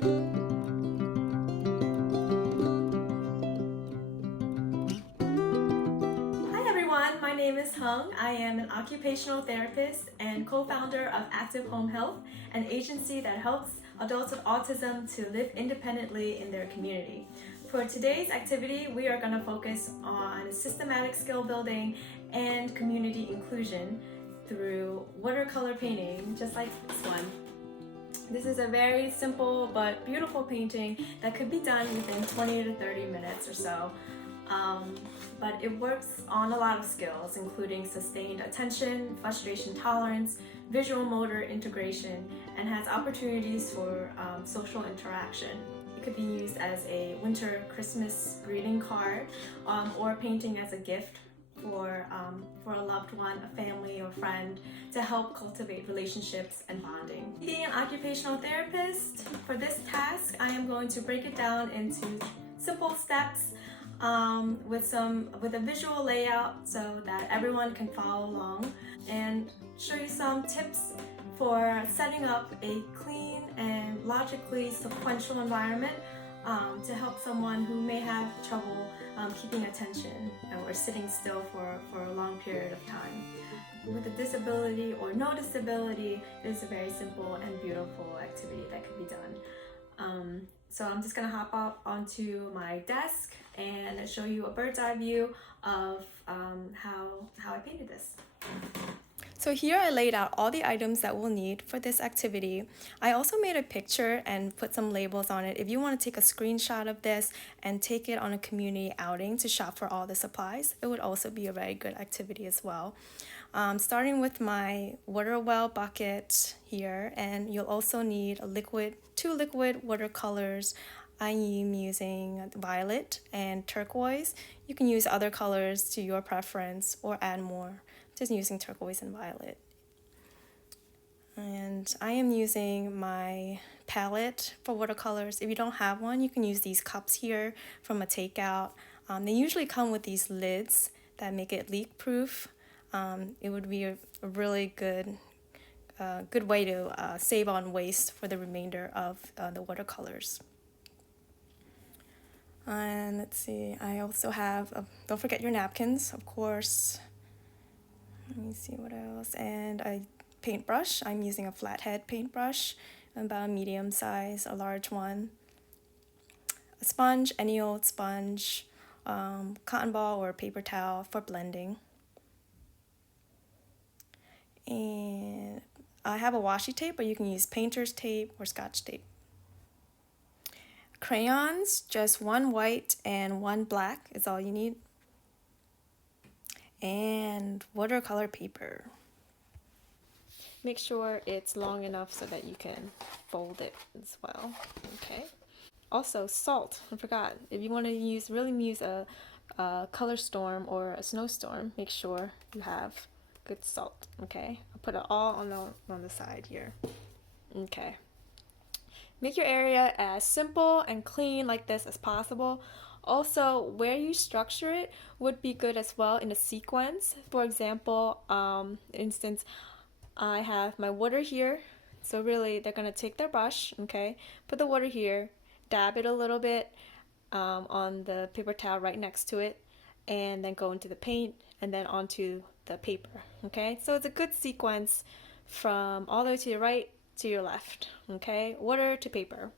My name is Hung. I am an occupational therapist and co-founder of Active Home Health, an agency that helps adults with autism to live independently in their community. For today's activity, we are going to focus on systematic skill building and community inclusion through watercolor painting, just like this one. This is a very simple but beautiful painting that could be done within 20 to 30 minutes or so. But it works on a lot of skills, including sustained attention, frustration tolerance, visual motor integration, and has opportunities for social interaction. It could be used as a winter Christmas greeting card or painting as a gift for a loved one, a family, or friend to help cultivate relationships and bonding. Being an occupational therapist, for this task, I am going to break it down into simple steps with a visual layout so that everyone can follow along, and show you some tips for setting up a clean and logically sequential environment to help someone who may have trouble keeping attention or sitting still for a long period of time. With a disability or no disability, it is a very simple and beautiful activity that could be done. So I'm just gonna hop up onto my desk and show you a bird's eye view of how I painted this. So here I laid out all the items that we'll need for this activity. I also made a picture and put some labels on it. If you want to take a screenshot of this and take it on a community outing to shop for all the supplies, it would also be a very good activity as well. Starting with my water well bucket here, and you'll also need two liquid watercolors. I am using violet and turquoise. You can use other colors to your preference or add more. Just using turquoise and violet. And I am using my palette for watercolors. If you don't have one, you can use these cups here from a takeout. They usually come with these lids that make it leak proof. It would be a really good way to save on waste for the remainder of the watercolors. And let's see, I also have, don't forget your napkins, of course. Let me see what else. And a paintbrush. I'm using a flathead paintbrush, about a medium size, a large one. A sponge, any old sponge, cotton ball or paper towel for blending. And I have a washi tape, but you can use painter's tape or scotch tape. Crayons, just one white and one black is all you need. And watercolor paper. Make sure it's long enough so that you can fold it as well. Okay. Also, salt. I forgot. If you want to use a color storm or a snowstorm, make sure you have good salt. Okay. I'll put it all on the side here. Okay. Make your area as simple and clean like this as possible. Also, where you structure it would be good as well in a sequence. For example, instance, I have my water here. So really, they're going to take their brush, okay, put the water here, dab it a little bit on the paper towel right next to it, and then go into the paint and then onto the paper, okay? So it's a good sequence from all the way to your right to your left, okay? Water to paper.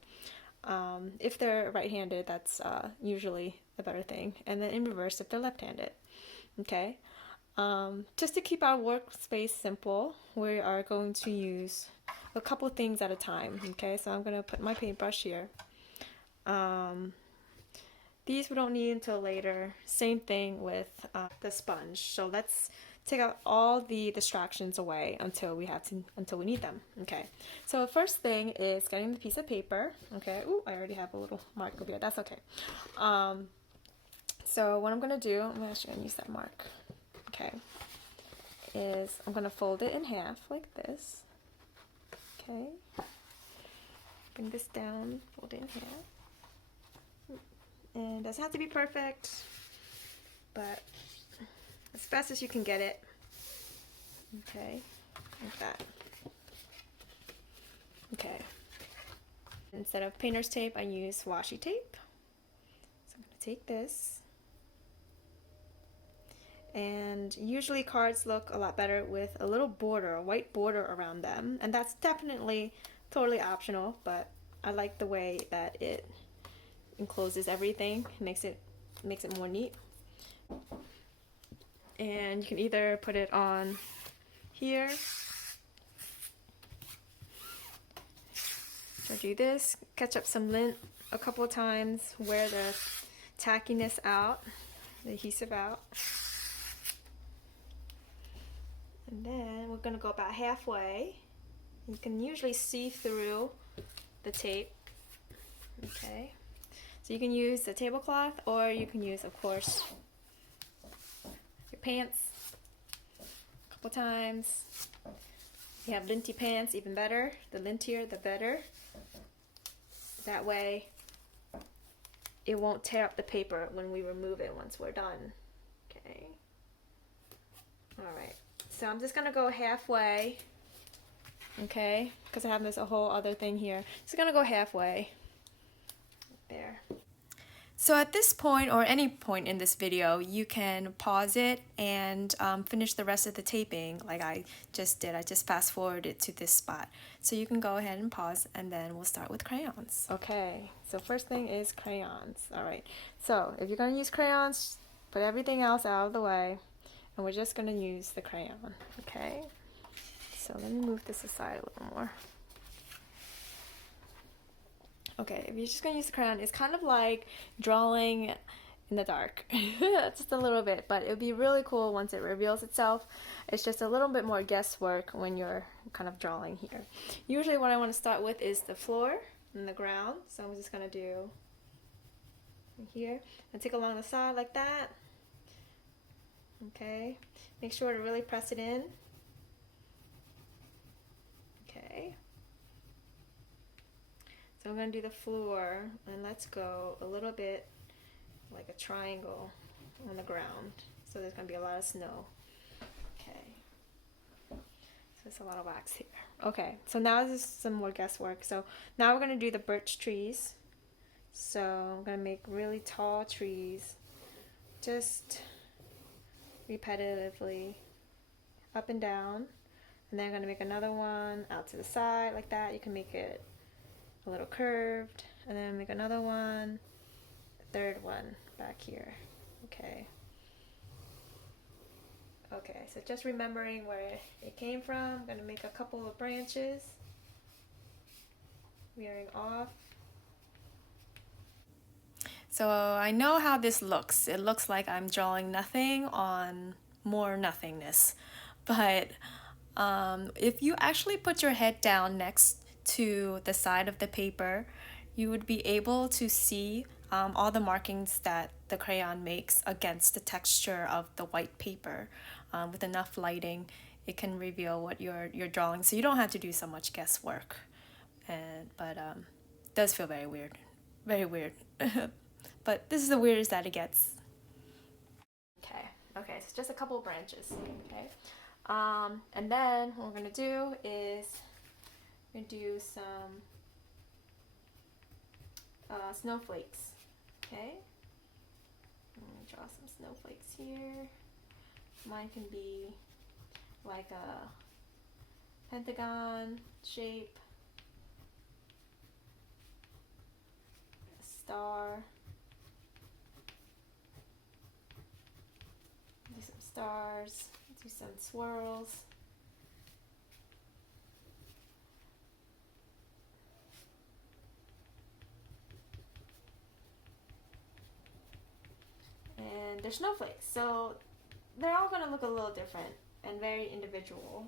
If they're right-handed, that's usually a better thing. And then in reverse if they're left-handed. Okay. Just to keep our workspace simple, we are going to use a couple things at a time. Okay, so I'm going to put my paintbrush here. These we don't need until later. Same thing with the sponge. So let's take out all the distractions away until we need them. Okay, so first thing is getting the piece of paper. Okay, ooh, I already have a little mark over here. That's okay. So what I'm gonna do, I'm actually gonna use that mark. Okay, is I'm gonna fold it in half like this. Okay, bring this down, fold it in half. And it doesn't have to be perfect, but as fast as you can get it. Okay, like that. Okay. Instead of painter's tape, I use washi tape. So I'm going to take this. And usually cards look a lot better with a little border, a white border around them. And that's definitely totally optional, but I like the way that it encloses everything. It makes it more neat. And you can either put it on here, or do this, catch up some lint a couple of times, wear the tackiness out, the adhesive out. And then we're going to go about halfway. You can usually see through the tape. Okay. So you can use the tablecloth, or you can use, of course, your pants a couple times. If you have linty pants, even better. The lintier, the better. That way, it won't tear up the paper when we remove it once we're done. Okay. All right. So I'm just gonna go halfway. Okay, because I have this a whole other thing here. Just gonna go halfway. There. So at this point, or any point in this video, you can pause it and finish the rest of the taping like I just did. I just fast forwarded to this spot. So you can go ahead and pause, and then we'll start with crayons. Okay, so first thing is crayons. All right, so if you're gonna use crayons, put everything else out of the way, and we're just gonna use the crayon, okay? So let me move this aside a little more. Okay, if you're just gonna use the crayon, it's kind of like drawing in the dark, just a little bit, but it would be really cool once it reveals itself. It's just a little bit more guesswork when you're kind of drawing here. Usually what I want to start with is the floor and the ground, so I'm just gonna do here and take along the side like that. Okay, make sure to really press it in. Okay. So I'm going to do the floor, and let's go a little bit like a triangle on the ground. So there's going to be a lot of snow. Okay. So there's a lot of wax here. Okay, so now this is some more guesswork. So now we're going to do the birch trees. So I'm going to make really tall trees, just repetitively up and down. And then I'm going to make another one out to the side like that. You can make it a little curved, and then make another one, the third one back here. Okay. Okay, so just remembering where it came from, I'm going to make a couple of branches, veering off. So I know how this looks. It looks like I'm drawing nothing on more nothingness. But if you actually put your head down next to the side of the paper, you would be able to see all the markings that the crayon makes against the texture of the white paper. With enough lighting, it can reveal what you're drawing, so you don't have to do so much guesswork. But it does feel very weird, very weird. But this is the weirdest that it gets. Okay, so just a couple of branches. Okay, and then what we're gonna do is we're gonna do some snowflakes. Okay, I'm gonna draw some snowflakes here. Mine can be like a pentagon shape, a star, do some stars, do some swirls. And they're snowflakes, so they're all going to look a little different and very individual.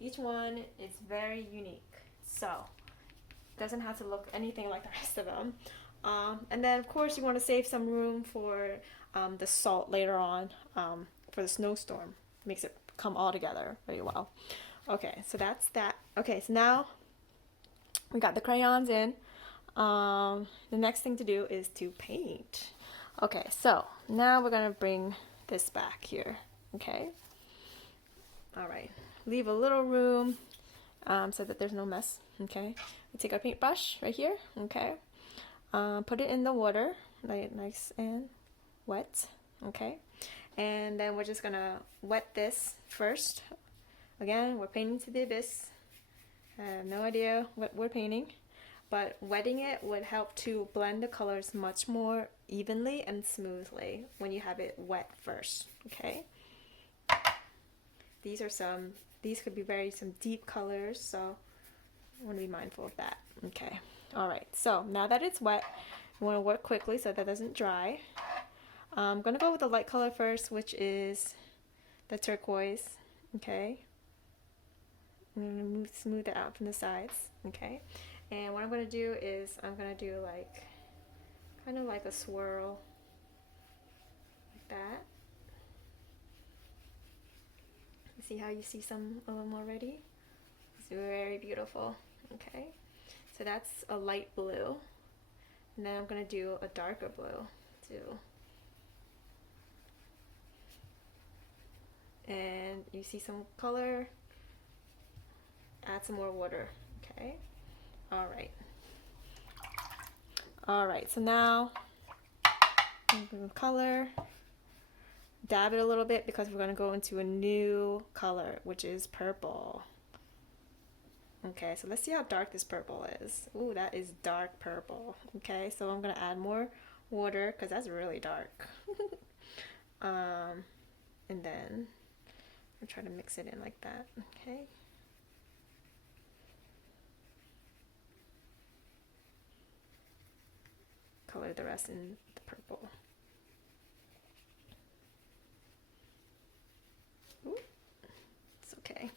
Each one is very unique, so it doesn't have to look anything like the rest of them. And then of course you want to save some room for the salt later on for the snowstorm. Makes it come all together very well. Okay, so that's that. Okay, so now we got the crayons in. The next thing to do is to paint. Okay, so now we're gonna bring this back here. Okay, all right, leave a little room so that there's no mess. Okay, we take our paintbrush right here. Okay, put it in the water, like nice and wet. Okay, and then we're just gonna wet this first. Again, we're painting to the abyss. I have no idea what we're painting, but wetting it would help to blend the colors much more evenly and smoothly when you have it wet first. Okay, these could be some deep colors, so I want to be mindful of that. Okay, all right, so now that it's wet, we want to work quickly so that doesn't dry. I'm gonna go with the light color first, which is the turquoise. Okay, I'm gonna smooth it out from the sides. Okay, and what I'm gonna do is I'm gonna do like kind of like a swirl like that. See how you see some of them already? It's very beautiful. Okay, so that's a light blue, and then I'm gonna do a darker blue too. And you see some color, add some more water. Okay, all right, so now color, dab it a little bit because we're going to go into a new color, which is purple. Okay, so let's see how dark this purple is. Ooh, that is dark purple. Okay, so I'm going to add more water because that's really dark. And then I'll try to mix it in like that. Okay. Color the rest in the purple. Ooh, it's okay.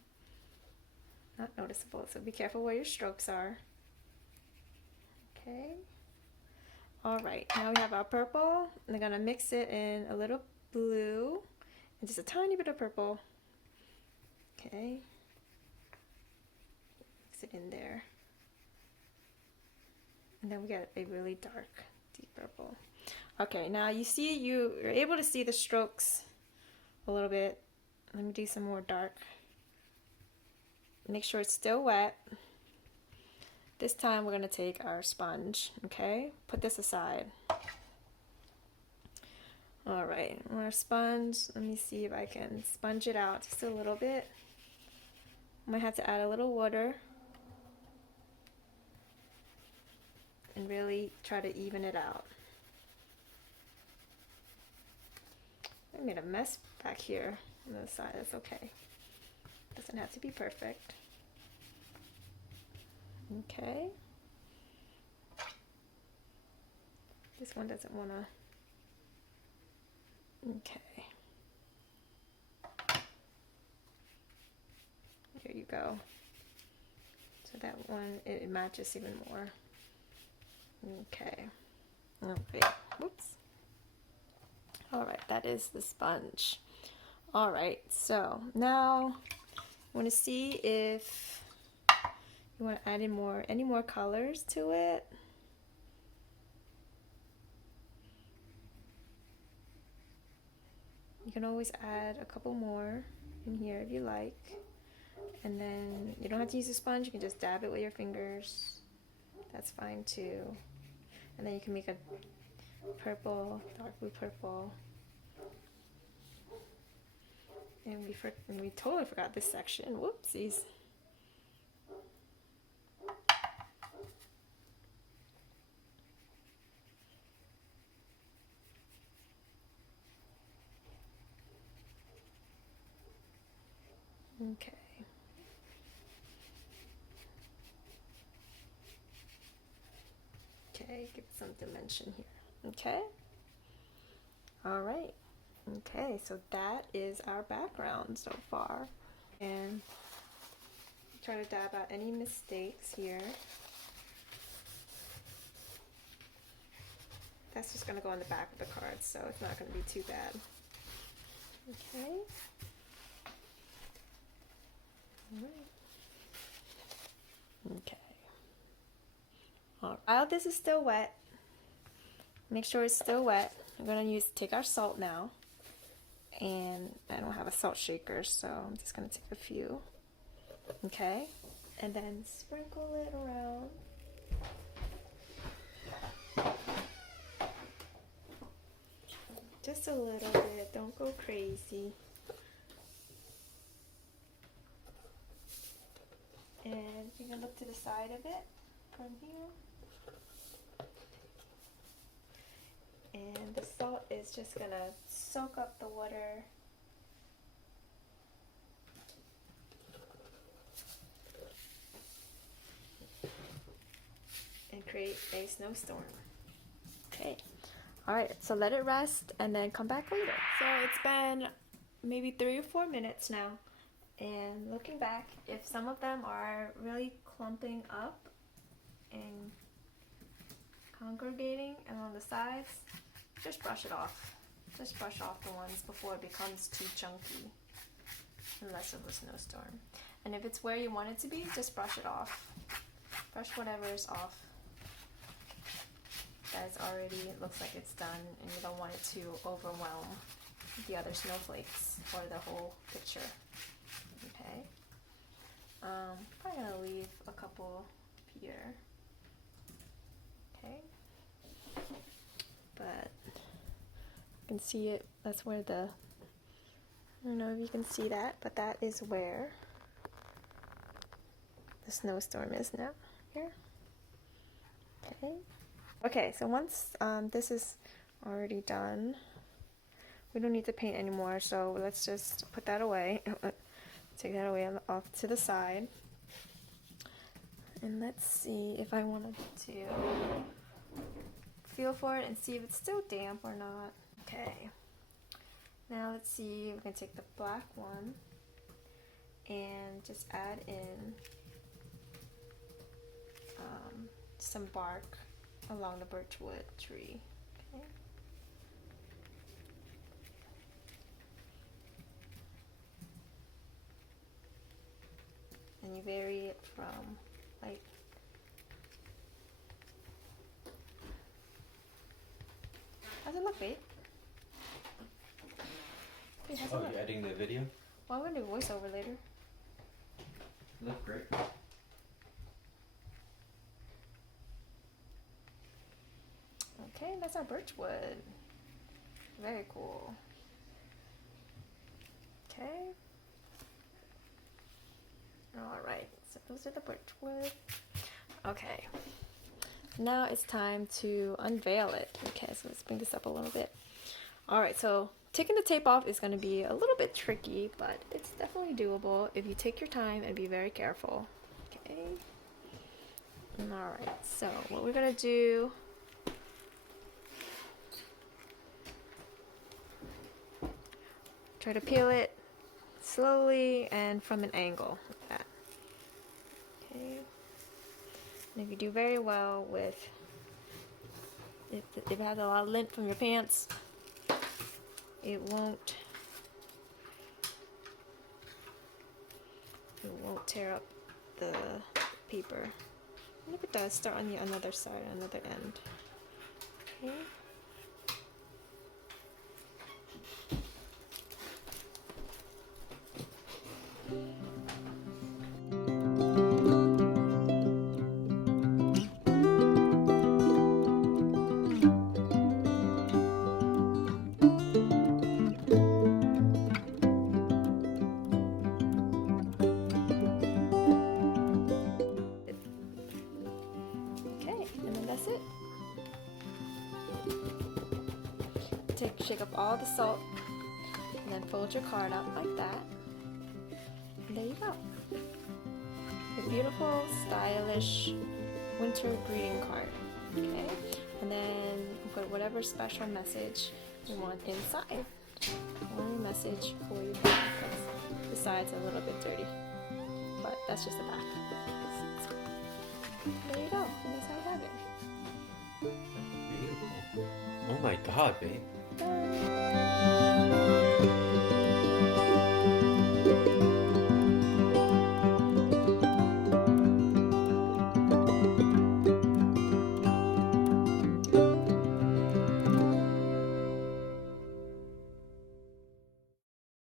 Not noticeable, so be careful where your strokes are. Okay. All right, now we have our purple. I'm gonna mix it in a little blue and just a tiny bit of purple. Okay. Mix it in there. And then we get a really dark, deep purple. Okay, now you're able to see the strokes a little bit. Let me do some more dark. Make sure it's still wet. This time we're going to take our sponge, okay? Put this aside. All right, our sponge, let me see if I can sponge it out just a little bit. I might have to add a little water and really try to even it out. I made a mess back here on the side, that's okay. Doesn't have to be perfect. Okay. This one doesn't want to. Okay. There you go. So that one, it matches even more. Okay. Okay. Whoops. All right, that is the sponge. All right, so now I want to see if you want to add in any more colors to it. You can always add a couple more in here if you like. And then you don't have to use a sponge, you can just dab it with your fingers. That's fine too. And then you can make a purple, dark blue purple. And we totally forgot this section. Whoopsies. Okay. Okay, give it some dimension here. Okay. All right. Okay, so that is our background so far. And try to dab out any mistakes here. That's just going to go on the back of the card, so it's not going to be too bad. Okay. All right. Okay. While this is still wet, make sure it's still wet. I'm going to take our salt now. And I don't have a salt shaker, so I'm just going to take a few. Okay. and then sprinkle it around. Just a little bit, don't go crazy. And you can look to the side of it from here. And the salt is just gonna soak up the water. And create a snowstorm. Okay. Alright, so let it rest and then come back later. So it's been maybe 3 or 4 minutes now. And looking back, if some of them are really clumping up and congregating along the sides, just brush it off. Just brush off the ones before it becomes too chunky and less of a snowstorm. And if it's where you want it to be, just brush it off. Brush whatever is off. That's already, it looks like it's done, and you don't want it to overwhelm the other snowflakes or the whole picture. Okay. I'm gonna leave a couple here. Okay. But you can see it, that's where the, I don't know if you can see that, but that is where the snowstorm is now. Here. Okay. Okay, so once this is already done, we don't need to paint anymore, so let's just put that away. Take that away off to the side. And let's see if I wanted to feel for it and see if it's still damp or not. Okay. Now let's see, we're going to take the black one and just add in some bark along the birchwood tree. Okay. And you vary it from like how's it look, babe? Hey, how's it look? You're editing the video? Well, I'm gonna do voiceover later. Look great. Okay, that's our birchwood. Very cool. Okay. Alright, so those are the birchwood. Okay. Now it's time to unveil it. Okay, so let's bring this up a little bit. Alright, so taking the tape off is going to be a little bit tricky, but it's definitely doable if you take your time and be very careful. Okay. Alright, so what we're going to do, try to peel it slowly and from an angle like that. Okay. And if you do very well with, if it has a lot of lint from your pants, it won't tear up the paper. And if it does, start on the another side, another end. Okay. Shake up all the salt and then fold your card up like that. And there you go. A beautiful, stylish winter greeting card. Okay? And then put whatever special message you want inside. Or a message for you back, because the side's a little bit dirty. But that's just the back. There you go. And that's how you have it. Beautiful. Oh my god, babe. Bye.